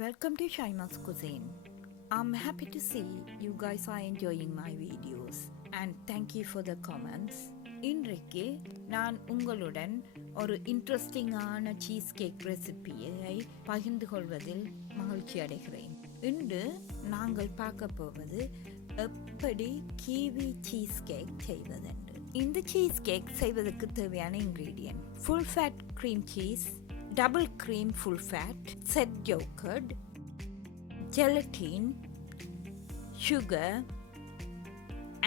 Welcome to Shaima's Cuisine. I'm happy to see you guys are enjoying my videos and thank you for the comments. இன்றைக்கு நான் உங்களுடன் ஒரு இன்ட்ரெஸ்டிங்கான cheese cake ரெசிபியை பகிர்ந்து கொள்வதில் மகிழ்ச்சி அடைகிறேன். இன்று நாங்கள் பார்க்க போவது எப்படி கிவி சீஸ் கேக் செய்வதென்று. இந்த சீஸ் கேக் செய்வதற்கு தேவையான ingredient: full fat cream cheese, double cream full fat, set yogurt, gelatin, sugar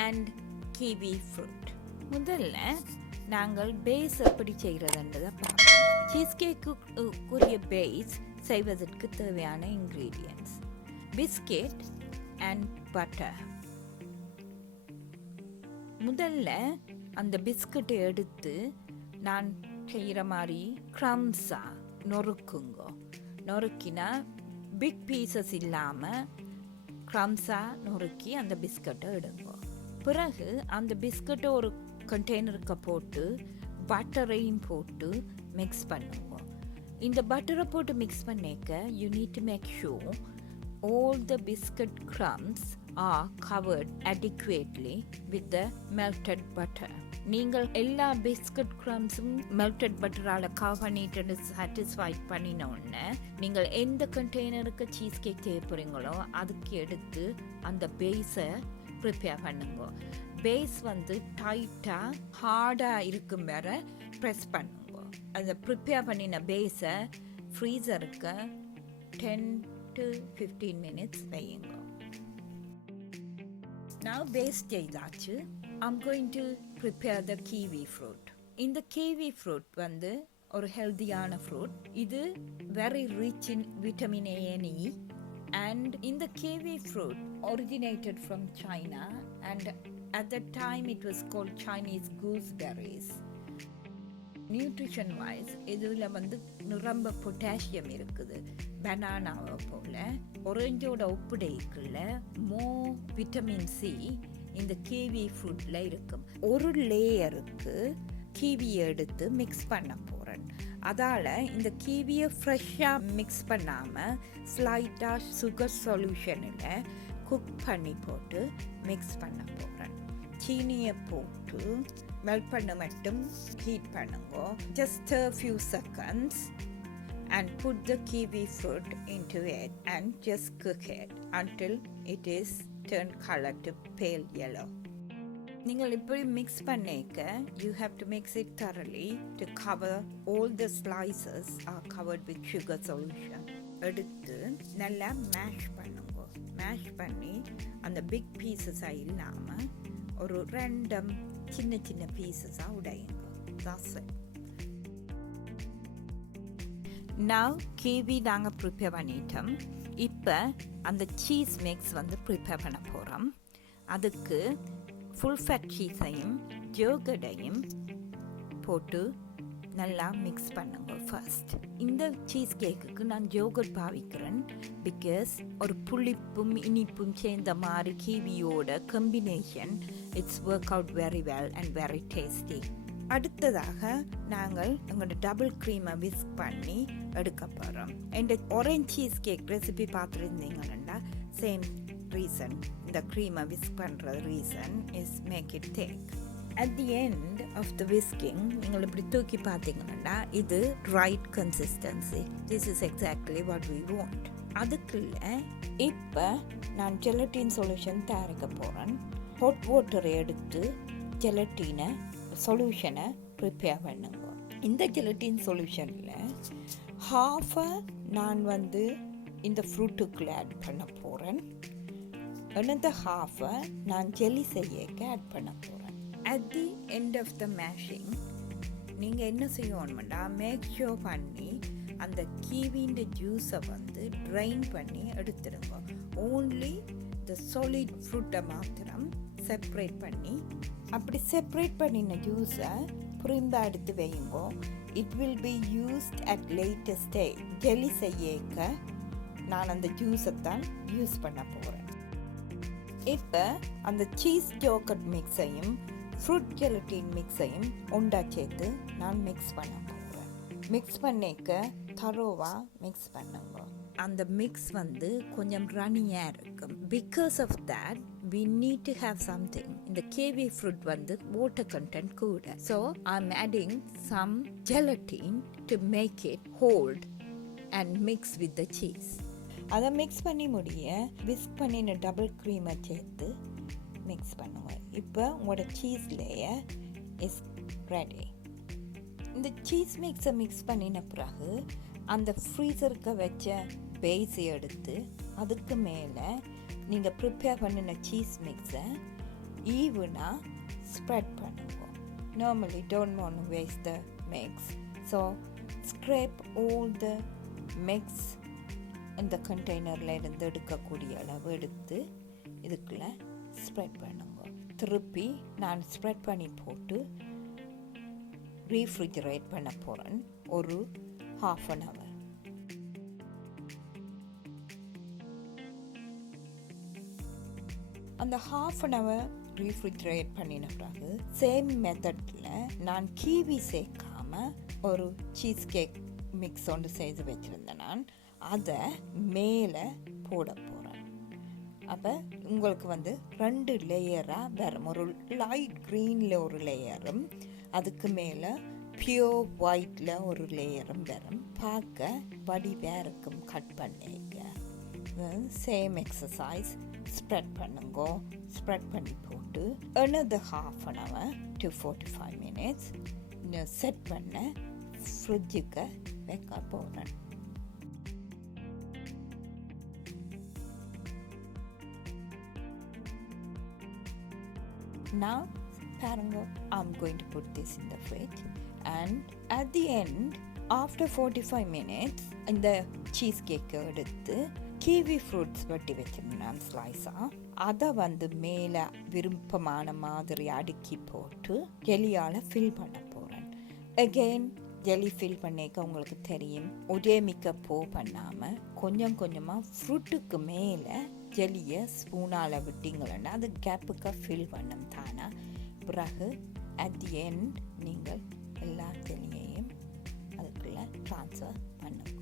and kiwi fruit. முதல்ல நாங்கள் பேஸ் எப்படி செய்கிறதுன்றதை பார்ப்போம். சீஸ் கேக்குரிய பேஸ் செய்வதற்கு தேவையான இன்க்ரீடியன்ட்ஸ்: பிஸ்கெட் அண்ட் பட்டர். முதல்ல அந்த பிஸ்கட்டை எடுத்து நான் செய்கிற மாதிரி க்ரம்ஸாக நொறுக்கினா பிக் பீசஸ் இல்லாமல் க்ரம்ஸாக நொறுக்கி அந்த பிஸ்கட்டை எடுங்க. பிறகு அந்த பிஸ்கட்டை ஒரு கண்டெய்னருக்கு போட்டு பட்டரையும் போட்டு மிக்ஸ் பண்ணுங்க. இந்த பட்டரை போட்டு மிக்ஸ் பண்ணிக்க you need to make sure all the biscuit crumbs are covered adequately with the melted butter. நீங்கள் எல்லா பிஸ்கட் க்ரம்ஸும் மெல்டட் பட்டரால் கவர் பண்ணிட்டு சாட்டிஸ்ஃபைட் பண்ணின உடனே நீங்கள் எந்த கண்டெய்னருக்கு சீஸ் கேக் செய்ய போகிறீங்களோ அதுக்கு எடுத்து அந்த பேஸை ப்ரிப்பேர் பண்ணுங்க. பேஸ் டைட்டாக ஹார்டாக இருக்கும் வர ப்ரெஸ் பண்ணுங்க. அந்த ப்ரிப்பேர் பண்ணின பேஸை ஃப்ரீசருக்கு 10 to 15 minutes வையுங்க. Now base செய்தாச்சு. I'm going to prepare the kiwi fruit. இந்த kiwi fruit ஒரு ஹெல்தியான ஃப்ரூட். இது very rich in vitamin A and E, and இந்த kiwi fruit originated from China, and at that time it was called Chinese gooseberries. Nutrition wise இதில் நிரம்ப potassium இருக்குது. பனானாவை போல் ஒரேஞ்சோட ஒப்புடைக்குள்ள விட்டமின் சி இந்த கிவி ஃப்ரூட்டில் இருக்கும். ஒரு லேயருக்கு கிவியை எடுத்து மிக்ஸ் பண்ண போகிறேன். அதால் இந்த கிவியை ஃப்ரெஷ்ஷாக மிக்ஸ் பண்ணாமல் ஸ்லைட்டாக சுகர் சொல்யூஷனில் குக் பண்ணி போட்டு மிக்ஸ் பண்ண போகிறேன். சீனியை போட்டு மெல்ட் பண்ண மட்டும் ஹீட் பண்ணுங்க. just a few seconds and put the kiwi fruit into it and just cook it until it is turned color to pale yellow. நீங்கள் இப்படி மிக்ஸ் பண்ணிக்க you have to mix it thoroughly to cover all the slices are covered with sugar solution. எடுத்து நல்லா mash பண்ணுங்க. Mash பண்ணி அந்த big பீசஸாக இல்லாமல் ஒரு ரெண்டம் சின்ன சின்ன பீசஸாக உடையுங்க. That's it. Now கிவி நாங்கள் ப்ரிப்பேர் பண்ணிட்டோம். இப்போ அந்த சீஸ் மிக்ஸ் ப்ரிப்பேர் பண்ண போகிறோம். அதுக்கு ஃபுல் ஃபேட் சீஸையும் யோகர்ட்டையும் போட்டு நல்லா மிக்ஸ் பண்ணுங்க. ஃபர்ஸ்ட் இந்த சீஸ் கேக்குக்கு நான் யோகர்ட் பாவிக்கிறேன். பிகாஸ் ஒரு புளிப்பும் இனிப்பும் சேர்ந்த மாதிரி கிவியோட combination it's work out very well and very tasty. அடுத்ததாக நாங்கள் எங்களோட டபுள் க்ரீமை விஸ்க் பண்ணி எடுக்க போகிறோம். இந்த ஆரஞ்ச் சீஸ் கேக் ரெசிபி பார்த்துருந்தீங்கன்னா சேம் ரீசன். இந்த க்ரீமை விஸ்க் பண்ணுற reason is make it thick. At the end of the whisking, நீங்கள் இப்படி தூக்கி பார்த்தீங்கன்னா இது right consistency. This is exactly what we want. அதுக்குள்ள இப்போ நான் ஜெலட்டின் சொல்யூஷன் தயாரிக்க போகிறேன். ஹாட் வாட்டரை எடுத்து ஜெலட்டினை சொல்யூஷனை ப்ரிப்பேர் பண்ணுங்க. இந்த ஜெலட்டின் சொல்யூஷனில் ஹாஃபை நான் இந்த ஃப்ரூட்டுக்குள்ளே ஆட் பண்ண போகிறேன். another ஹாஃபை நான் ஜெல்லி செய்யக்க ஆட் பண்ண போகிறேன். at the end of the mashing நீங்கள் என்ன செய்யணும்னா மேக் ஷோர் பண்ணி அந்த கிவின்ற ஜூஸை ட்ரைன் பண்ணி எடுத்துடுங்க. ஓன்லி த சாலிட் ஃப்ரூட்டை மாத்திரம் செப்ரேட் பண்ணி, அப்படி செப்ரேட் பண்ணின ஜூஸை புரிந்து எடுத்து வையுங்க. It will be used at latest stage. Jelly செய்யக்க நான் அந்த ஜூஸை தான் யூஸ் பண்ண போகிறேன். இப்போ அந்த சீஸ் யோகர்ட் மிக்ஸையும் ஃப்ரூட் ஜெலட்டின் மிக்ஸையும் ஒன்றா சேர்த்து நான் மிக்ஸ் பண்ண போகிறேன். மிக்ஸ் பண்ணிக்க தரோவாக மிக்ஸ் பண்ணுங்க. அந்த மிக்ஸ் வந்து கொஞ்சம் ரன்னியாக இருக்கும். Because of that we need to have something. இந்த kiwi fruit வந்து water content கூட. So I'm adding some gelatin to make it hold and mix with the cheese. அதை மிக்ஸ் பண்ணி முடிய விஸ்க் பண்ணின டபுள் க்ரீமை சேர்த்து மிக்ஸ் பண்ணுவேன். இப்போ உங்களோட சீஸ் லேயர் இஸ் ரெடி. இந்த சீஸ் மிக்ஸை மிக்ஸ் பண்ணின பிறகு அந்த ஃப்ரீசருக்கு வச்ச பேஸை எடுத்து அதுக்கு மேலே நீங்கள் ப்ரிப்பேர் பண்ணின சீஸ் மிக்ஸை ஈவனாக ஸ்ப்ரெட் பண்ணுவோம். Normally don't want to waste the mix. So scrape all the mix இந்த கண்டெய்னரில் இருந்து எடுக்கக்கூடிய அளவு எடுத்து இதுக்குள்ளே ஸ்ப்ரெட் பண்ணுங்க. திருப்பி நான் ஸ்ப்ரெட் பண்ணி போட்டு ரீஃப்ரிஜரேட் பண்ண போகிறேன் ஒரு 1/2 hour. அந்த 1/2 hour ரீஃப்ரிஜரேட் பண்ணின பிறகு சேம் மெத்தடில் நான் கீவி சேர்க்காம ஒரு சீஸ் கேக் மிக்ஸ் ஒன்று செய்து வச்சுருந்தேன். நான் அதை மேலே போட போகிறேன். அப்போ உங்களுக்கு வந்து 2 லேயராக வரும். ஒரு லைட் க்ரீனில் ஒரு லேயரும் அதுக்கு மேலே பியூர் ஒயிட்டில் ஒரு லேயரும் வரும். பார்க்க வடிவாக இருக்கும். கட் பண்ணிக்க சேம் எக்ஸசைஸ் ஸ்ப்ரெட் பண்ணுங்க. ஸ்ப்ரெட் பண்ணி போட்டு another 1/2 hour to 45 minutes set பண்ண ஃப்ரிட்ஜுக்கு வைக்க போகிறேன். Now பாருங்க, I'm going to put this in the fridge and at the end after 45 minutes இந்த சீஸ் கேக்கை எடுத்து கிவி ஃப்ரூட்ஸ் வெட்டி வச்சிருந்தேன் ஸ்லைஸாக. அதை வந்து மேலே விருப்பமான மாதிரி அடுக்கி போட்டு ஜெலியால் ஃபில் பண்ண போகிறேன். அகெயின் ஜெல்லி ஃபில் பண்ணிக்க உங்களுக்கு தெரியும், ஒரே மிக்க பண்ணாமல் கொஞ்சம் கொஞ்சமாக ஃப்ரூட்டுக்கு மேலே ஜெல்லியை ஸ்பூனால் விட்டிங்களா அது கேப்புக்கு ஃபில் பண்ணும் தானே. பிறகு அட் தி எண்ட் நீங்கள் எல்லா ஜெல்லியையும் அதுக்குள்ளே ட்ரான்ஸ்ஃபர் பண்ணுங்க.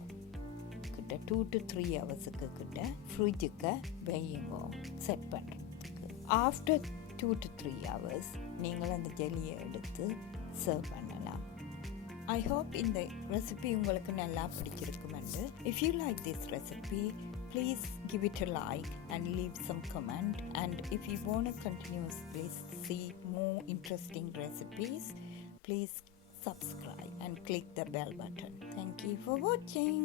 கிட்ட 2 to 3 hours கிட்ட ஃப்ரிட்ஜுக்கு வையுங்க செட் பண்ணுறதுக்கு. ஆஃப்டர் 2 to 3 hours நீங்கள் அந்த ஜெல்லியை எடுத்து சர்வ் பண்ணலாம். I hope இந்த ரெசிபி உங்களுக்கு நல்லா பிடிச்சிருக்குமென்று. If you like this recipe, please give it a like and leave some comment. And if you want to continuously see more interesting recipes, please subscribe and click the bell button. Thank you for watching.